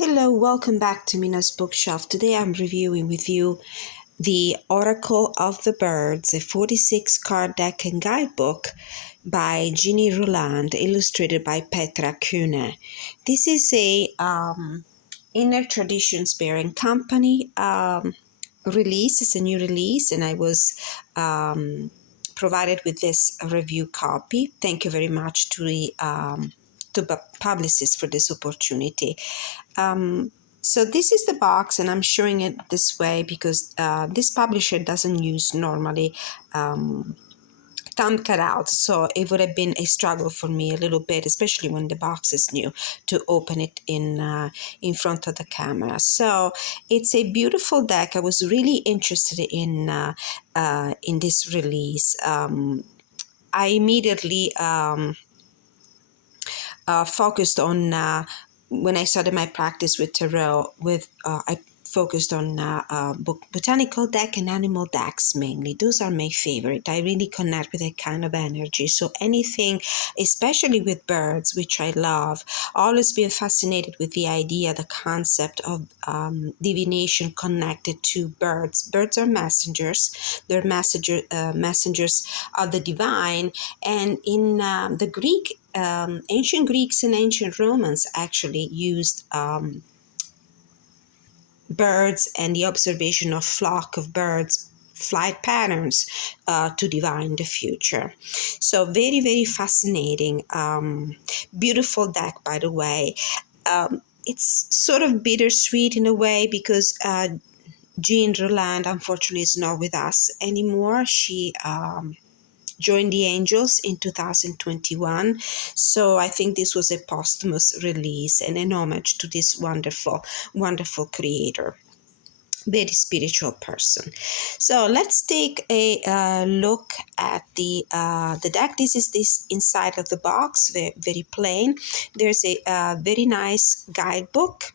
Hello, welcome back to Mina's Bookshelf. Today I'm reviewing with you the Oracle of the Birds, a 46 card deck and guidebook by Ginny Roland, illustrated by Petra Kühne. This is a Inner Traditions Bearing Company release. It's a new release, and I was provided with this review copy. Thank you very much to the publicist for this opportunity. So this is the box, and I'm showing it this way because this publisher doesn't use normally thumb cutouts, so it would have been a struggle for me a little bit, especially when the box is new, to open it in front of the camera. So it's a beautiful deck. I was really interested in this release. I immediately focused on when I started my practice with tarot. I focused on botanical deck and animal decks mainly. Those are my favorite. I really connect with that kind of energy. So anything, especially with birds, which I love, always been fascinated with the idea, the concept of divination connected to birds. Birds are messengers. They're messengers of the divine. And in the Greek, ancient Greeks and ancient Romans actually used birds and the observation of flock of birds flight patterns to divine the future. So very, very fascinating. Beautiful deck, by the way. It's sort of bittersweet in a way because Jean Roland unfortunately is not with us anymore. She joined the Angels in 2021. So I think this was a posthumous release and an homage to this wonderful, wonderful creator. Very spiritual person. So let's take a look at the deck. This is this inside of the box, very, very plain. There's a very nice guidebook,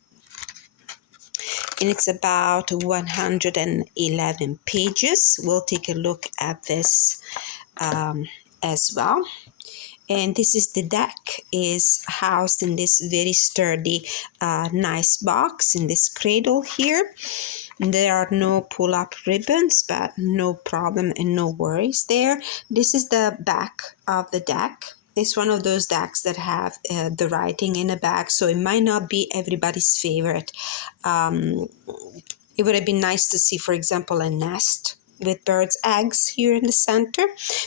and it's about 111 pages. We'll take a look at this as well. And this is the deck, is housed in this very sturdy, nice box in this cradle here. There are no pull-up ribbons, but no problem and no worries there. This is the back of the deck. It's one of those decks that have the writing in the back, so it might not be everybody's favorite. It would have been nice to see, for example, a nest with birds' eggs here in the center.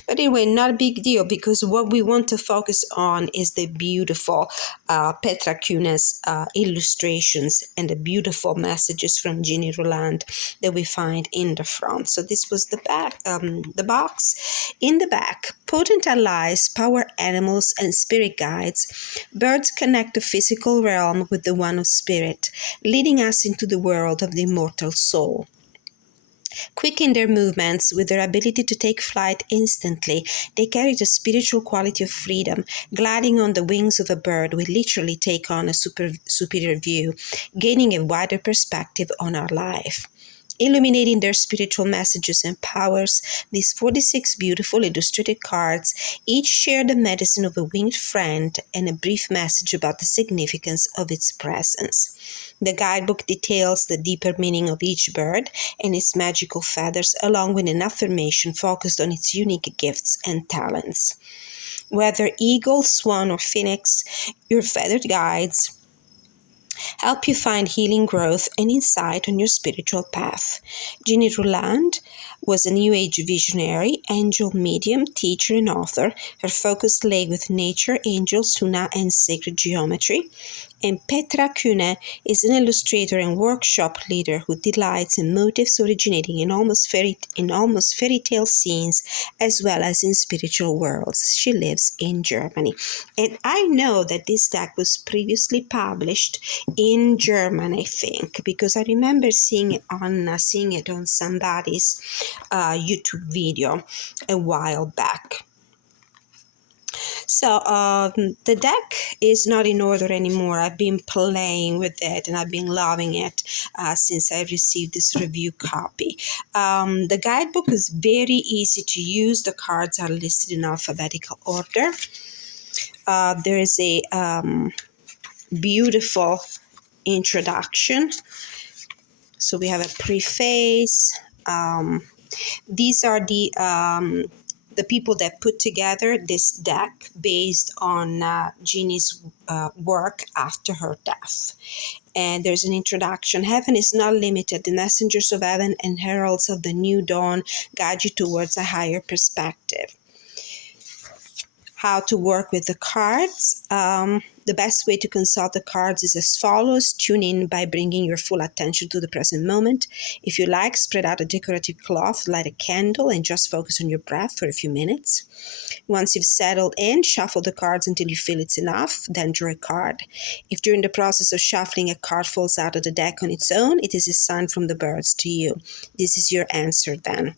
But anyway, not a big deal, because what we want to focus on is the beautiful Petra Kühne's illustrations and the beautiful messages from Ginny Roland that we find in the front. So this was the back, the box. In the back, potent allies, power animals, and spirit guides. Birds connect the physical realm with the one of spirit, leading us into the world of the immortal soul. Quick in their movements, with their ability to take flight instantly, they carry the spiritual quality of freedom. Gliding on the wings of a bird, we literally take on a superior view, gaining a wider perspective on our life. Illuminating their spiritual messages and powers, these 46 beautiful illustrated cards each share the medicine of a winged friend and a brief message about the significance of its presence. The guidebook details the deeper meaning of each bird and its magical feathers, along with an affirmation focused on its unique gifts and talents. Whether eagle, swan, or phoenix, your feathered guides help you find healing, growth, and insight on your spiritual path. Ginny Roland was a New Age visionary, angel medium, teacher, and author. Her focus lay with nature, angels, Huna, and sacred geometry. And Petra Kühne is an illustrator and workshop leader who delights in motifs originating in almost fairy tale scenes, as well as in spiritual worlds. She lives in Germany. And I know that this deck was previously published in German, I think, because I remember seeing it on somebody's YouTube video a while back. So the deck is not in order anymore. I've been playing with it and I've been loving it since I received this review copy. The guidebook is very easy to use. The cards are listed in alphabetical order. There is a beautiful introduction. So we have a preface. These are the people that put together this deck based on Jeannie's work after her death. And there's an introduction. Heaven is not limited. The messengers of heaven and heralds of the new dawn guide you towards a higher perspective. How to work with the cards. The best way to consult the cards is as follows. Tune in by bringing your full attention to the present moment. If you like, spread out a decorative cloth, light a candle, and just focus on your breath for a few minutes. Once you've settled in, shuffle the cards until you feel it's enough, then draw a card. If during the process of shuffling a card falls out of the deck on its own, it is a sign from the birds to you. This is your answer then.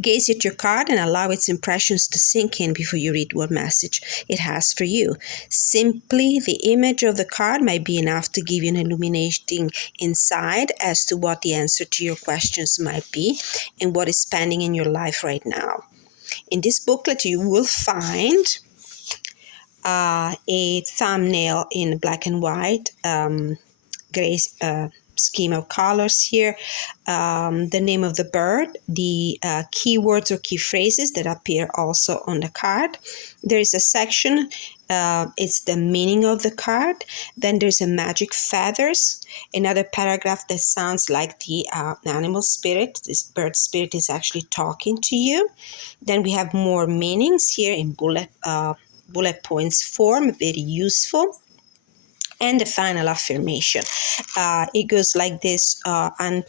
Gaze at your card and allow its impressions to sink in before you read what message it has for you. Simply, the image of the card might be enough to give you an illuminating insight as to what the answer to your questions might be and what is pending in your life right now. In this booklet, you will find a thumbnail in black and white, gray scheme of colors here, the name of the bird, the keywords or key phrases that appear also on the card. There is a section, it's the meaning of the card. Then there's a magic feathers, another paragraph that sounds like the animal spirit. This bird spirit is actually talking to you. Then we have more meanings here in bullet points form, very useful. And the final affirmation. It goes like this and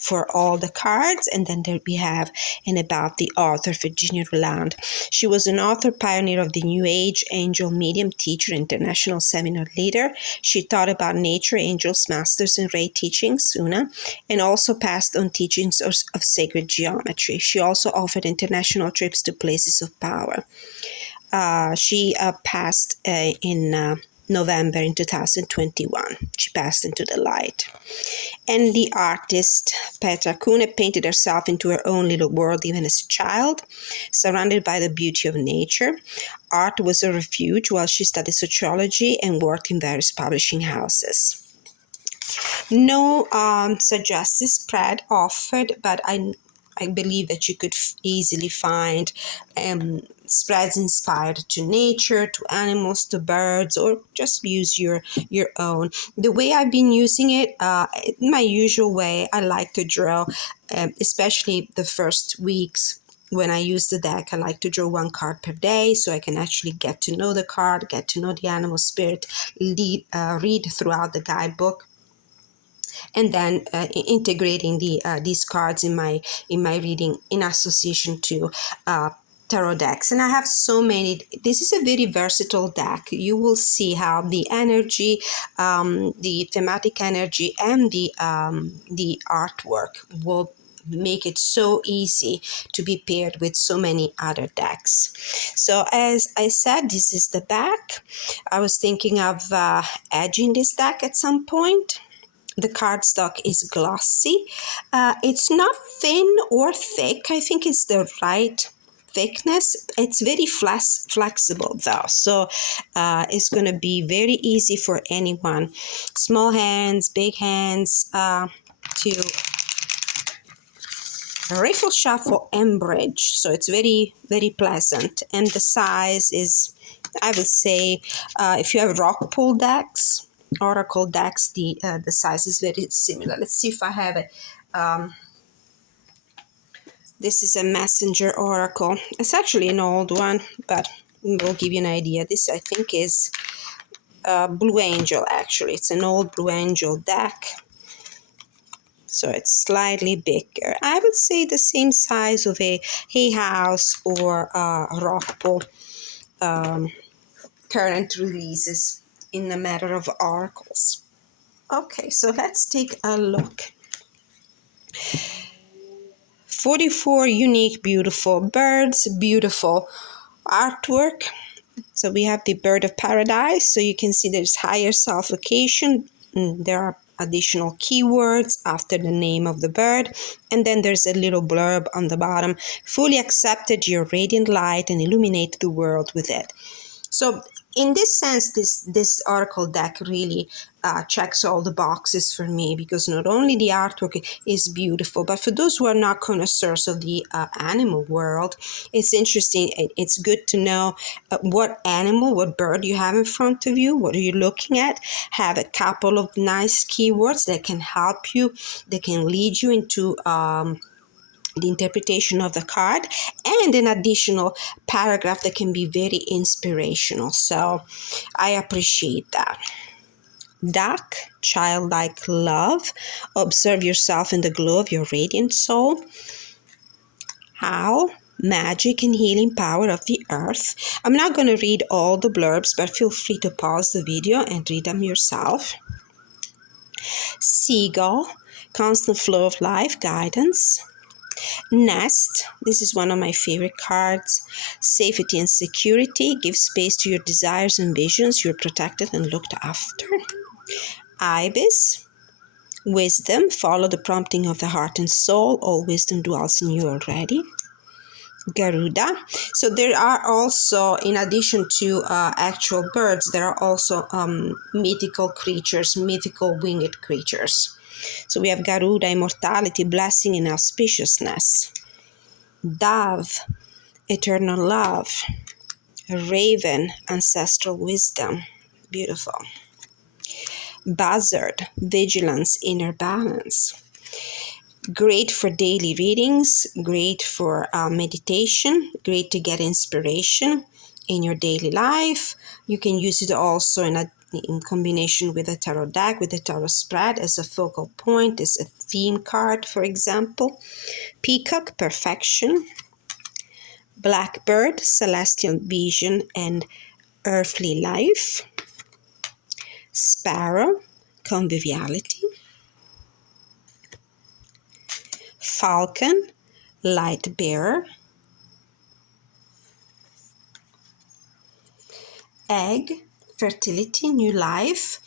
for all the cards, and then there we have and about the author, Virginia Roland. She was an author, pioneer of the New Age, angel, medium, teacher, international seminar leader. She taught about nature, angels, masters, and Ray teachings, Una, and also passed on teachings of sacred geometry. She also offered international trips to places of power. She passed in November in 2021. She passed into the light. And the artist Petra Kuhne painted herself into her own little world even as a child, surrounded by the beauty of nature. Art was a refuge while she studied sociology and worked in various publishing houses. No suggested spread offered, but I believe that you could easily find spreads inspired to nature, to animals, to birds, or just use your own. The way I've been using it, my usual way, I like to draw, especially the first weeks. When I use the deck, I like to draw one card per day so I can actually get to know the card, get to know the animal spirit, read throughout the guidebook, and then integrating these cards in my reading in association to tarot decks. And I have so many. This is a very versatile deck. You will see how the energy, the thematic energy, and the artwork will make it so easy to be paired with so many other decks. So as I said, this is the back. I was thinking of edging this deck at some point. The cardstock is glossy. It's not thin or thick. I think it's the right thickness. It's very flexible though, so it's going to be very easy for anyone, small hands, big hands, to riffle, shuffle, and bridge. So it's very, very pleasant. And the size is, I would say, if you have rock pull decks, oracle decks, the size is very similar. Let's see if I have it. This is a messenger oracle. It's actually an old one, but we'll give you an idea. This, I think, is Blue Angel, actually. It's an old Blue Angel deck. So it's slightly bigger. I would say the same size of a Hay House or rock pull current releases in the matter of oracles. Okay, so let's take a look. 44 unique, beautiful birds, beautiful artwork. So we have the bird of paradise. So you can see there's higher self-location. There are additional keywords after the name of the bird. And then there's a little blurb on the bottom. Fully accepted your radiant light and illuminate the world with it. So in this sense, this oracle deck really checks all the boxes for me, because not only the artwork is beautiful, but for those who are not connoisseurs of the animal world, it's interesting. It's good to know what animal, what bird you have in front of you, what are you looking at. Have a couple of nice keywords that can help you, that can lead you into the interpretation of the card, and an additional paragraph that can be very inspirational. So I appreciate that. Duck, childlike love. Observe yourself in the glow of your radiant soul. Owl, magic and healing power of the earth. I'm not going to read all the blurbs, but feel free to pause the video and read them yourself. Seagull, constant flow of life, guidance. Nest, this is one of my favorite cards. Safety and security, give space to your desires and visions. You're protected and looked after. Ibis, wisdom, follow the prompting of the heart and soul. All wisdom dwells in you already. Garuda. So there are also, in addition to actual birds, there are also mythical creatures, mythical winged creatures. So we have Garuda, immortality, blessing and auspiciousness. Dove, eternal love. Raven, ancestral wisdom. Beautiful. Buzzard, vigilance, inner balance. Great for daily readings, great for meditation, great to get inspiration in your daily life. You can use it also in combination with a tarot deck, with a tarot spread as a focal point, as a theme card, for example. Peacock, perfection. Blackbird, celestial vision and earthly life. Sparrow, conviviality. Falcon, light bearer. Egg, fertility, new life.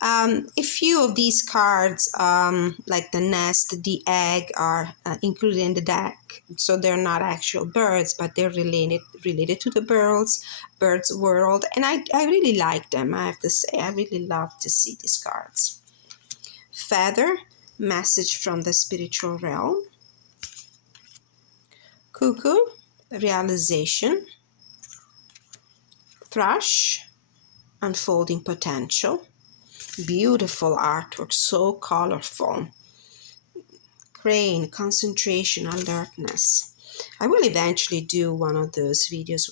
A few of these cards, like the nest, the egg, are included in the deck. So they're not actual birds, but they're related to the birds world. And I really like them, I have to say. I really love to see these cards. Feather, message from the spiritual realm. Cuckoo, realization. Thrush, unfolding potential. Beautiful artwork, so colorful. Crane, concentration, alertness. I will eventually do one of those videos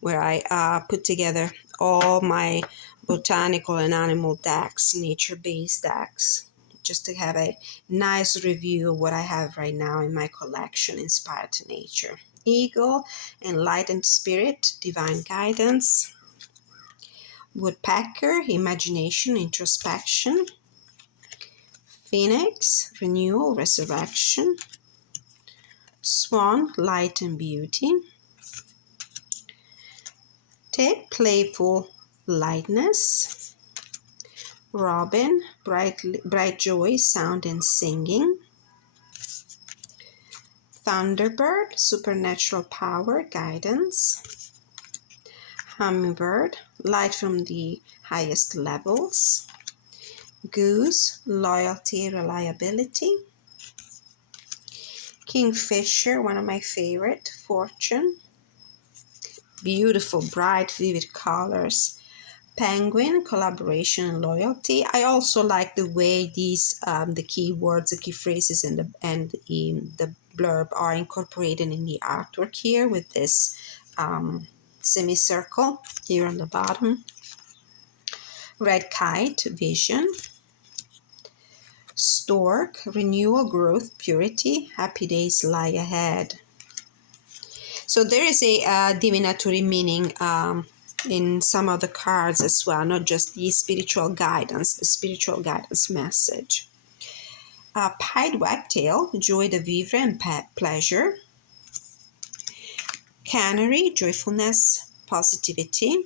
where I put together all my botanical and animal decks, nature-based decks, just to have a nice review of what I have right now in my collection, inspired to nature. Eagle, enlightened spirit, divine guidance. Woodpecker, imagination, introspection. Phoenix, renewal, resurrection. Swan, light and beauty. Tip, playful lightness. Robin, bright joy, sound and singing. Thunderbird, supernatural power, guidance. Hummingbird, light from the highest levels. Goose, loyalty, reliability. Kingfisher, one of my favorite, fortune. Beautiful, bright, vivid colors. Penguin, collaboration and loyalty. I also like the way these the keywords, the key phrases, and the blurb are incorporated in the artwork here with this semicircle here on the bottom. Red kite, vision. Stork, renewal, growth, purity. Happy days lie ahead. So there is a divinatory meaning in some of the cards as well, not just the spiritual guidance message. Pied wagtail, joie de vivre and pleasure. Canary, joyfulness, positivity.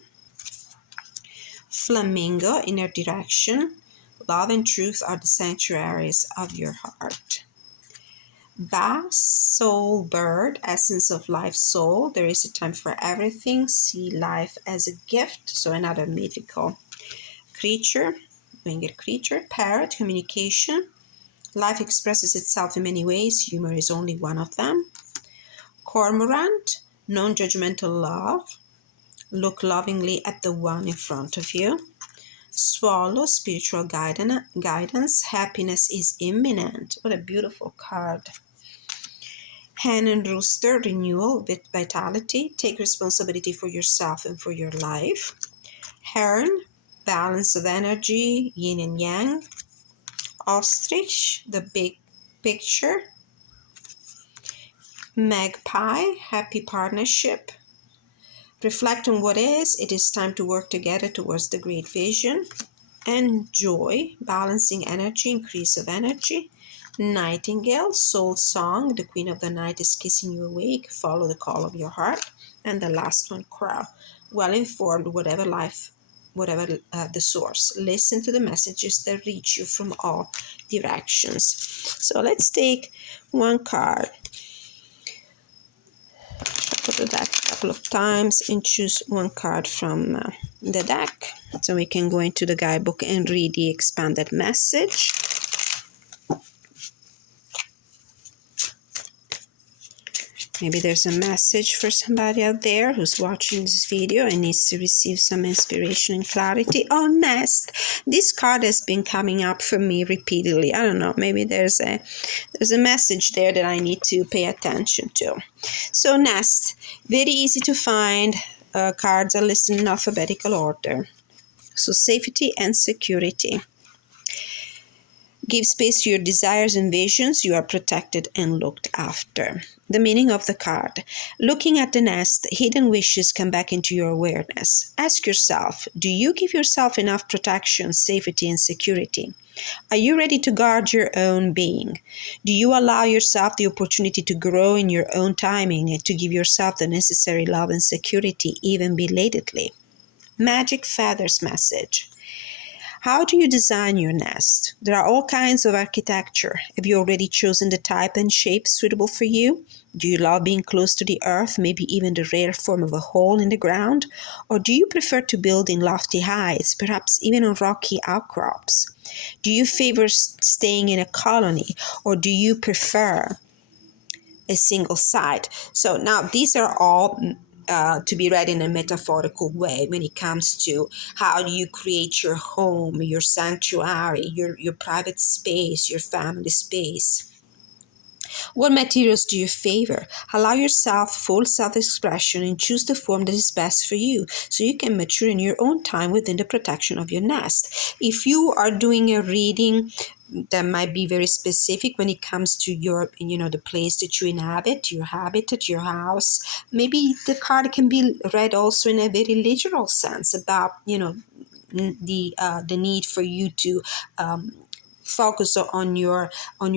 Flamingo, inner direction. Love and truth are the sanctuaries of your heart. Bass, soul bird, essence of life, soul. There is a time for everything. See life as a gift. So another mythical creature, winged creature. Parrot, communication. Life expresses itself in many ways. Humor is only one of them. Cormorant, non-judgmental love. Look lovingly at the one in front of you. Swallow, spiritual guidance. Happiness is imminent. What a beautiful card. Hen and rooster, renewal with vitality. Take responsibility for yourself and for your life. Heron, balance of energy, yin and yang. Ostrich, the big picture. Magpie, happy partnership. Reflect on what is. It is time to work together towards the great vision. And joy, balancing energy, increase of energy. Nightingale, soul song. The queen of the night is kissing you awake. Follow the call of your heart. And the last one, crow. Well informed, whatever the source. Listen to the messages that reach you from all directions. So let's take one card. Put the deck a couple of times and choose one card from the deck so we can go into the guidebook and read the expanded message. Maybe there's a message for somebody out there who's watching this video and needs to receive some inspiration and clarity. Oh, nest. This card has been coming up for me repeatedly. I don't know. Maybe there's a message there that I need to pay attention to. So nest, very easy to find. Cards are listed in alphabetical order. So safety and security. Give space to your desires and visions. You are protected and looked after. The meaning of the card. Looking at the nest, hidden wishes come back into your awareness. Ask yourself, do you give yourself enough protection, safety, and security? Are you ready to guard your own being? Do you allow yourself the opportunity to grow in your own timing and to give yourself the necessary love and security, even belatedly? Magic feathers message. How do you design your nest? There are all kinds of architecture. Have you already chosen the type and shape suitable for you? Do you love being close to the earth, maybe even the rare form of a hole in the ground? Or do you prefer to build in lofty heights, perhaps even on rocky outcrops? Do you favor staying in a colony, or do you prefer a single site? So now these are all to be read in a metaphorical way when it comes to how do you create your home, your sanctuary, your private space, your family space. What materials do you favor? Allow yourself full self-expression and choose the form that is best for you so you can mature in your own time within the protection of your nest. If you are doing a reading that might be very specific when it comes to your, the place that you inhabit, your habitat, your house, maybe the card can be read also in a very literal sense about, the need for you to focus on your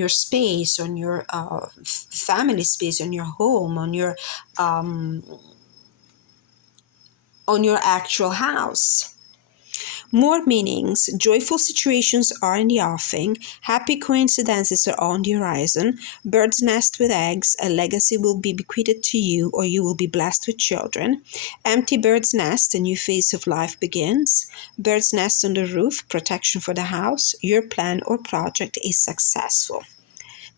space, on your family space, on your home, on your actual house. More meanings. Joyful situations are in the offing. Happy coincidences are on the horizon. Birds nest with eggs. A legacy will be bequeathed to you, or you will be blessed with children. Empty bird's nest. A new phase of life begins. Bird's nest on the roof. Protection for the house. Your plan or project is successful.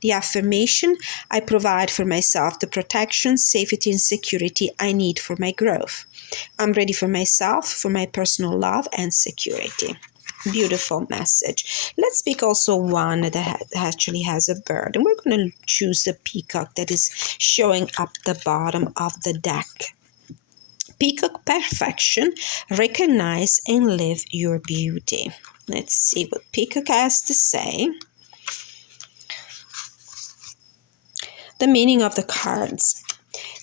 The affirmation: I provide for myself the protection, safety, and security I need for my growth. I'm ready for myself, for my personal love and security. Beautiful message. Let's pick also one that actually has a bird. And we're going to choose the peacock that is showing up the bottom of the deck. Peacock perfection. Recognize and live your beauty. Let's see what Peacock has to say. The meaning of the cards.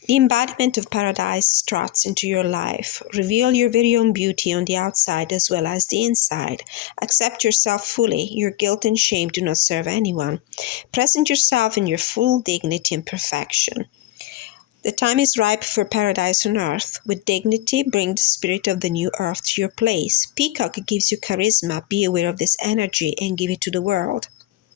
The embodiment of paradise struts into your life. Reveal your very own beauty on the outside as well as the inside. Accept yourself fully. Your guilt and shame do not serve anyone. Present yourself in your full dignity and perfection. The time is ripe for paradise on earth. With dignity, bring the spirit of the new earth to your place. Peacock gives you charisma. Be aware of this energy and give it to the world.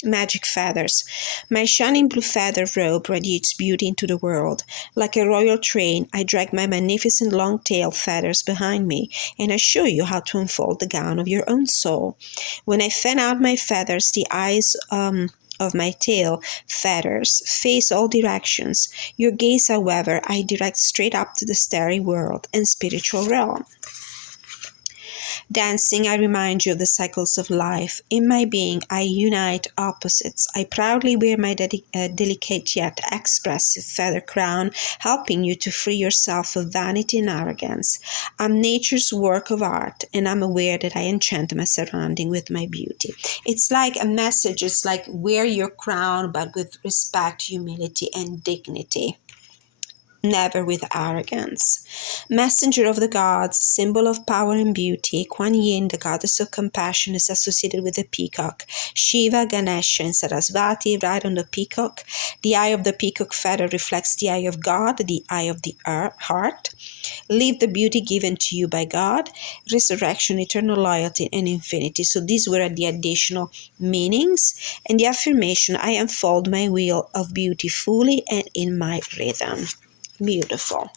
Magic feathers. My shining blue feather robe radiates beauty into the world. Like a royal train, I drag my magnificent long-tailed feathers behind me, and I show you how to unfold the gown of your own soul. When I fan out my feathers, the eyes of my tail feathers face all directions. Your gaze, however, I direct straight up to the starry world and spiritual realm. Dancing, I remind you of the cycles of life. In my being, I unite opposites. I proudly wear my delicate yet expressive feather crown, helping you to free yourself of vanity and arrogance. I'm nature's work of art, and I'm aware that I enchant my surrounding with my beauty. It's like a message. It's like wear your crown, but with respect, humility, and dignity. Never with arrogance. Messenger of the gods, symbol of power and beauty, Kuan Yin, the goddess of compassion, is associated with the peacock. Shiva, Ganesha, and Sarasvati ride on the peacock. The eye of the peacock feather reflects the eye of God, the eye of the heart. Live the beauty given to you by God, resurrection, eternal loyalty, and infinity. So these were the additional meanings. And the affirmation, I unfold my wheel of beauty fully and in my rhythm. Beautiful.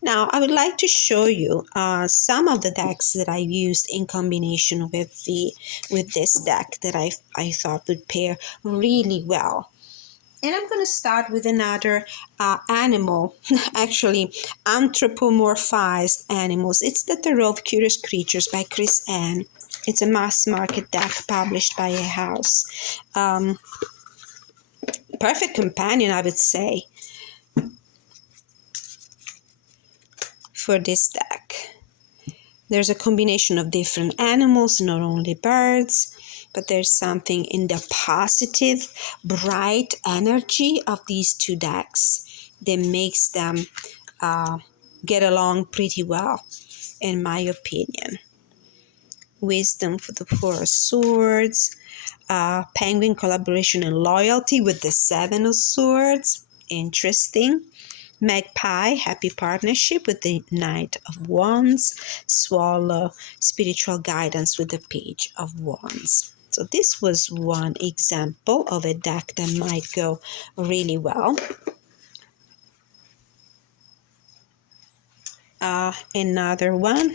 Now, I would like to show you some of the decks that I used in combination with this deck that I thought would pair really well. And I'm going to start with another animal, actually anthropomorphized animals. It's the Tarot of Curious Creatures by Chris Ann. It's a mass market deck published by a house. Perfect companion, I would say, for this deck. There's a combination of different animals, not only birds, but there's something in the positive, bright energy of these two decks that makes them get along pretty well, in my opinion. Wisdom for the Four of Swords, Penguin collaboration and loyalty with the Seven of Swords. Interesting. Magpie, happy partnership with the Knight of Wands. Swallow, spiritual guidance with the Page of Wands. So this was one example of a deck that might go really well. Another one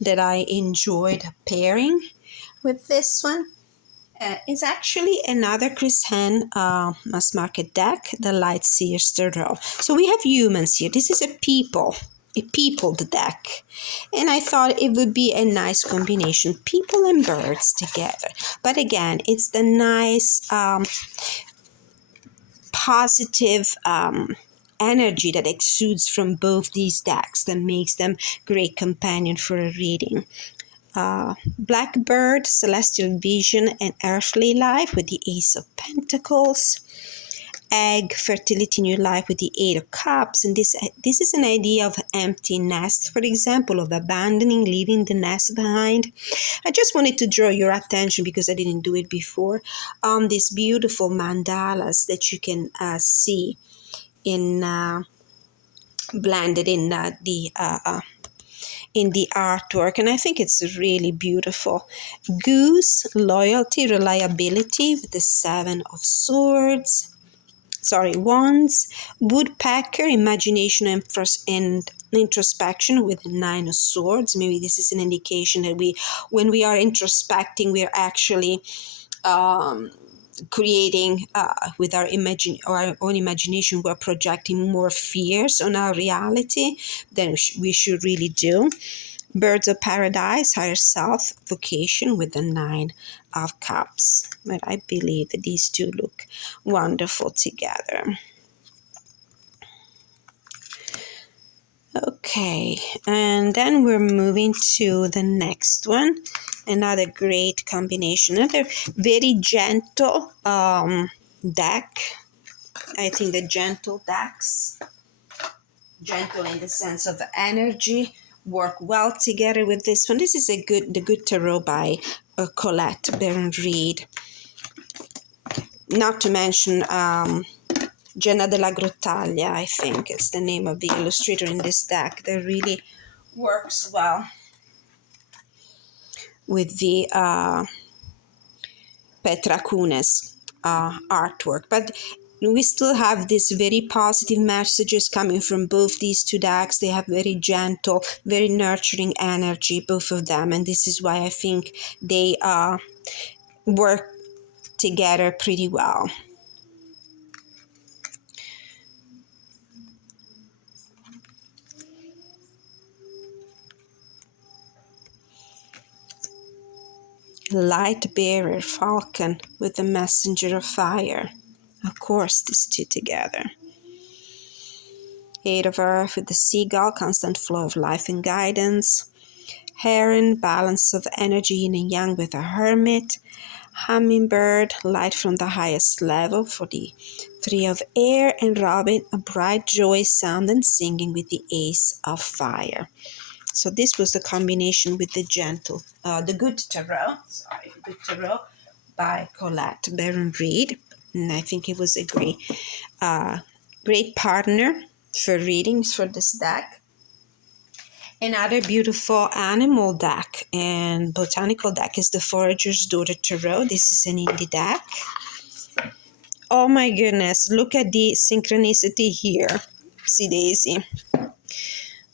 that I enjoyed pairing with this one is actually another Chris Hen mass market deck, the Light Seers Tarot. So we have humans here. This is a peopled deck. And I thought it would be a nice combination, people and birds together. But again, it's the nice, positive energy that exudes from both these decks that makes them great companion for a reading. Blackbird, Celestial Vision, and Earthly Life with the Ace of Pentacles. Egg, Fertility, New Life with the Eight of Cups. And this is an idea of empty nest, for example, of abandoning, leaving the nest behind. I just wanted to draw your attention, because I didn't do it before, on these beautiful mandalas that you can see in blended in the artwork, and I think it's really beautiful. Goose, loyalty, reliability with the Seven of Swords. Wands. Woodpecker, imagination and introspection with the Nine of Swords. Maybe this is an indication that when we are introspecting, we are actually creating with our own imagination. We're projecting more fears on our reality than we should really do. Birds of Paradise, higher self, vocation with the Nine of Cups. But I believe that these two look wonderful together. Okay, and then we're moving to the next one. Another great combination, another very gentle deck. I think the gentle decks, gentle in the sense of energy, work well together with this one. This is the Good Tarot by Colette Baron-Reid. Not to mention Jenna della Grottaglia, I think it's the name of the illustrator in this deck, that really works well with the Petra Kunes artwork. But we still have these very positive messages coming from both these two decks. They have very gentle, very nurturing energy, both of them. And this is why I think they work together pretty well. Light bearer, falcon with the messenger of fire. Of course, these two together. Eight of earth with the seagull, constant flow of life and guidance. Heron, balance of energy yin and yang with a hermit. Hummingbird, light from the highest level for the three of air. And robin, a bright joy, sound and singing with the ace of fire. So this was the combination with the gentle, the Good Tarot, Good Tarot by Colette Baron Reed. And I think it was a great partner for readings for this deck. Another beautiful animal deck and botanical deck is the Forager's Daughter Tarot. This is an indie deck. Oh my goodness, look at the synchronicity here. See, Daisy.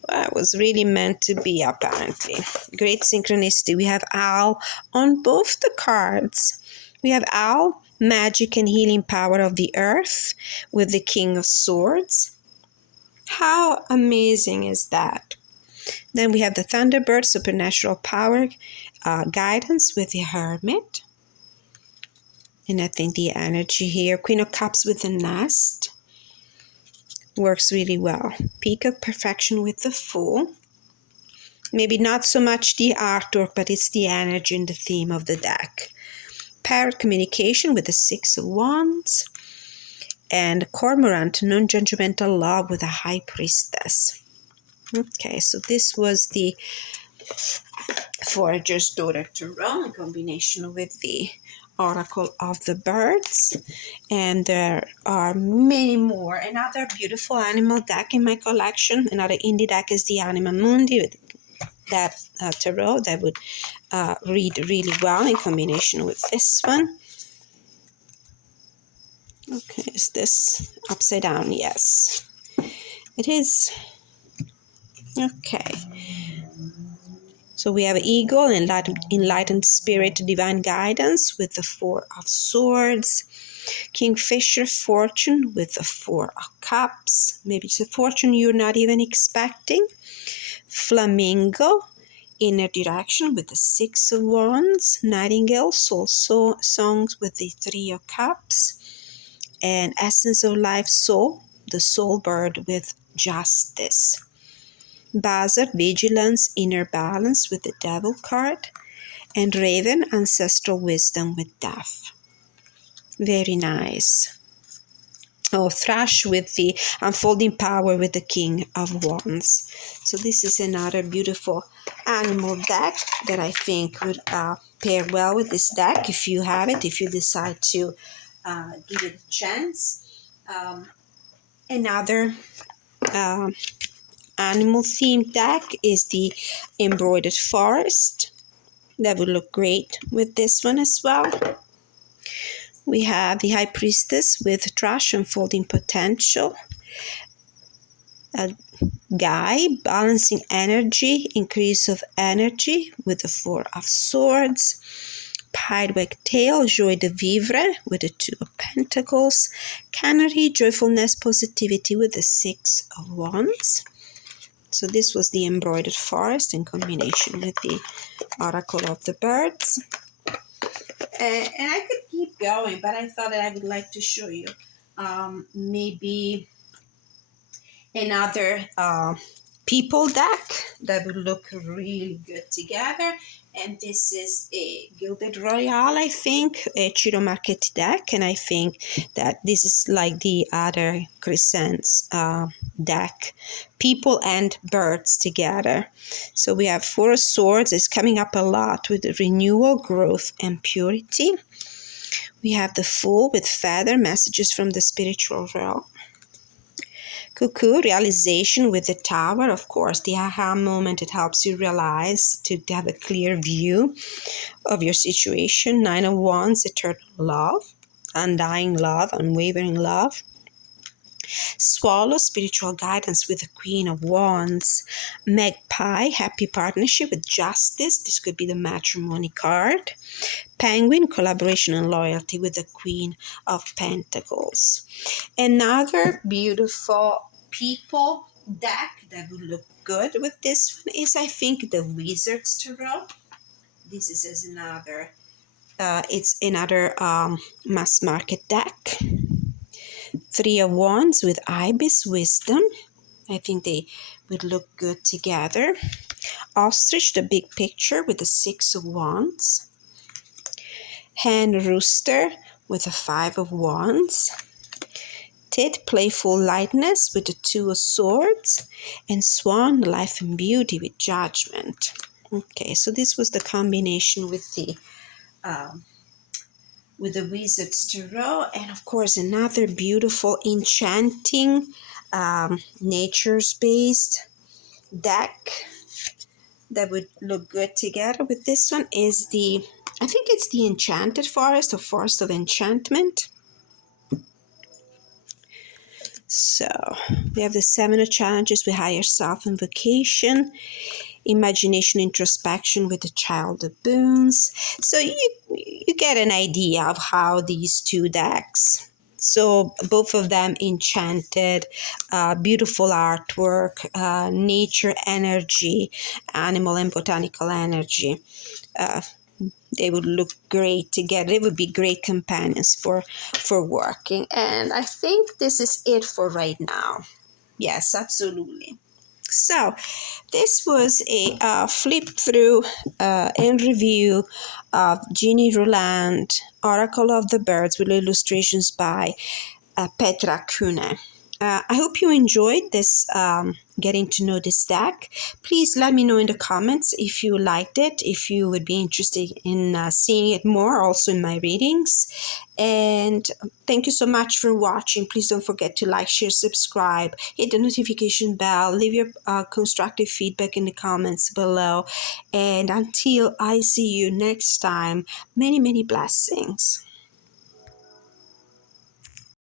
That was really meant to be, apparently. Great synchronicity. We have Owl on both the cards. We have Owl, magic and healing power of the earth, with the King of Swords. How amazing is that? Then we have the Thunderbird, supernatural power, guidance with the Hermit. And I think the energy here, Queen of Cups with the Nest. Works really well. Peacock, perfection with the Fool. Maybe not so much the artwork, but it's the energy and the theme of the deck. Parrot, communication with the Six of Wands. And Cormorant, non-judgmental love with a High Priestess. Okay, so this was the Forager's Daughter Tarot in combination with the Oracle of the Birds, and there are many more. Another beautiful animal deck in my collection, another indie deck, is the Anima Mundi with that tarot that would read really well in combination with this one. Okay, is this upside down? Yes, it is. Okay. So we have Eagle, enlightened spirit, divine guidance with the Four of Swords. Kingfisher, fortune with the Four of Cups. Maybe it's a fortune you're not even expecting. Flamingo, inner direction with the Six of Wands. Nightingale, soul songs with the Three of Cups. And essence of life, soul, the soul bird with justice. Buzzard, vigilance, inner balance with the Devil card. And Raven, ancestral wisdom with Death. Very nice. Oh, Thrush with the unfolding power with the King of Wands. So this is another beautiful animal deck that I think would pair well with this deck if you have it, if you decide to give it a chance. Another animal themed deck is the Embroidered Forest. That would look great with this one as well. We have the High Priestess with Thrush, unfolding potential. A Guy, balancing energy, increase of energy with the Four of Swords. Piedwag Tail, joie de vivre with the Two of Pentacles. Canary, joyfulness, positivity with the Six of Wands. So this was the Embroidered Forest in combination with the Oracle of the Birds. And I could keep going, but I thought that I would like to show you maybe another people deck that would look really good together. And this is a Gilded Royale, I think, a Ciro Marchetti deck. And I think that this is like the other Crescent's deck, people and birds together. So we have Four of Swords is coming up a lot with the renewal, growth, and purity. We have the Fool with feather, messages from the spiritual realm. Cuckoo, realization with the Tower, of course, the aha moment. It helps you realize, to have a clear view of your situation. Nine of Wands, eternal love. undying love, unwavering love. Swallow, spiritual guidance with the Queen of Wands. Magpie, happy partnership with justice. This could be the matrimony card. Penguin, collaboration and loyalty with the Queen of Pentacles. Another beautiful people deck that would look good with this one is, I think, the Wizard's Tarot. This is another, it's another mass market deck. Three of Wands with Ibis, wisdom. I think they would look good together. Ostrich, the big picture with the Six of Wands. Hen Rooster with the Five of Wands. Tit, playful lightness with the Two of Swords. And Swan, life and beauty with Judgment. Okay, so this was the combination with the Wizard's Tarot, and of course another beautiful enchanting nature's based deck that would look good together with this one is the, I think it's the Enchanted Forest or Forest of Enchantment. So we have the 7 of Challenges with Higher Self Invocation, Imagination Introspection with the Child of Boons. So you get an idea of how these two decks, so both of them enchanted, beautiful artwork, nature energy, animal and botanical energy. They would look great together. They would be great companions for working. And I think this is it for right now. Yes, absolutely. So this was a flip through and review of Jeannie Roland, Oracle of the Birds, with illustrations by Petra Kühne. I hope you enjoyed this getting to know this deck. Please let me know in the comments if you liked it, if you would be interested in seeing it more, also in my readings. And thank you so much for watching. Please don't forget to like, share, subscribe, hit the notification bell, leave your constructive feedback in the comments below. And until I see you next time, many, many blessings.